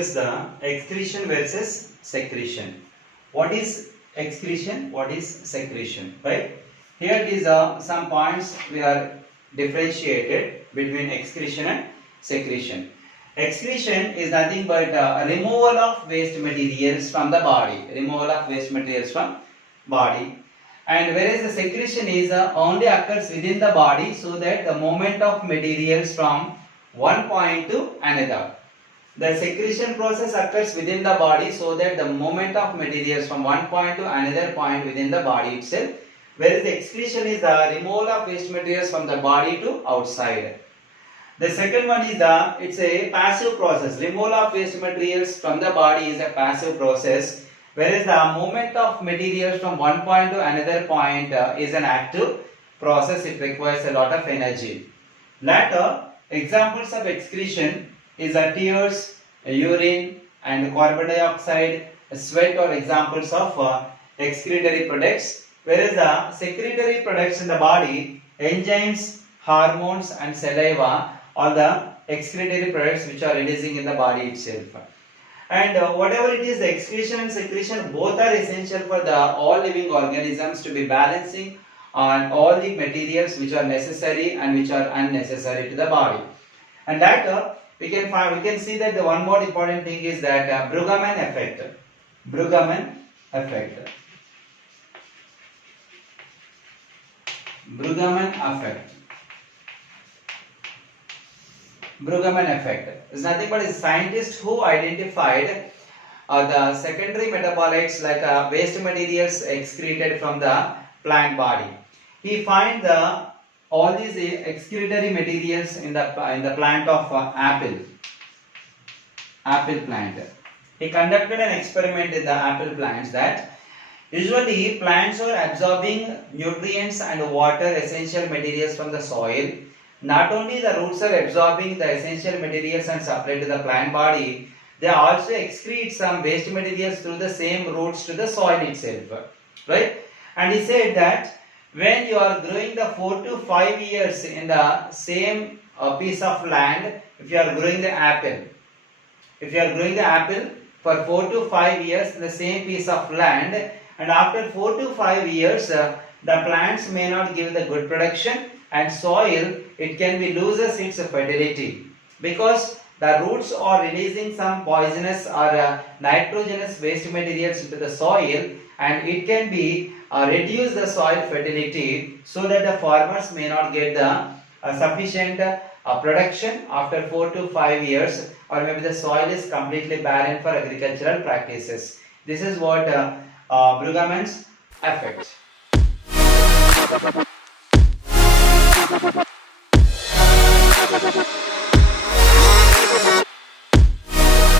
discuss the excretion versus secretion. What is excretion? What is secretion? Right? Here it is some points we are differentiated between excretion and secretion. Excretion is nothing but removal of waste materials from the body. Removal of waste materials from body. And whereas the secretion is only occurs within the body, so that the movement of materials from one point to another. The secretion process occurs within the body, so that the movement of materials from one point to another point within the body itself. Whereas the excretion is the removal of waste materials from the body to outside. The second one is it's a passive process. Removal of waste materials from the body is a passive process, whereas the movement of materials from one point to another point is an active process. It requires a lot of energy. Later, examples of excretion is tears, urine and carbon dioxide, sweat are examples of excretory products, whereas the secretory products in the body, enzymes, hormones and saliva are the excretory products which are releasing in the body itself. And whatever it is, the excretion and secretion both are essential for the all living organisms to be balancing on all the materials which are necessary and which are unnecessary to the body. And later we can see that the one more important thing is that Bruggeman effect. Bruggeman effect. Bruggeman effect. Bruggeman effect is nothing but a scientist who identified the secondary metabolites like waste materials excreted from the plant body. He find all these excretory materials in the plant of apple plant. He conducted an experiment in the apple plants that usually plants are absorbing nutrients and water essential materials from the soil. Not only the roots are absorbing the essential materials and supply to the plant body, they also excrete some waste materials through the same roots to the soil itself. Right? And he said that when you are growing the 4 to 5 years in the same piece of land, if you are growing the apple, for 4 to 5 years in the same piece of land, and after 4 to 5 years the plants may not give the good production, and soil, it can be loses its fertility because the roots are releasing some poisonous or nitrogenous waste materials into the soil, and it can be reduce the soil fertility, so that the farmers may not get the sufficient production after 4 to 5 years, or maybe the soil is completely barren for agricultural practices. This is what Bruggeman's effect.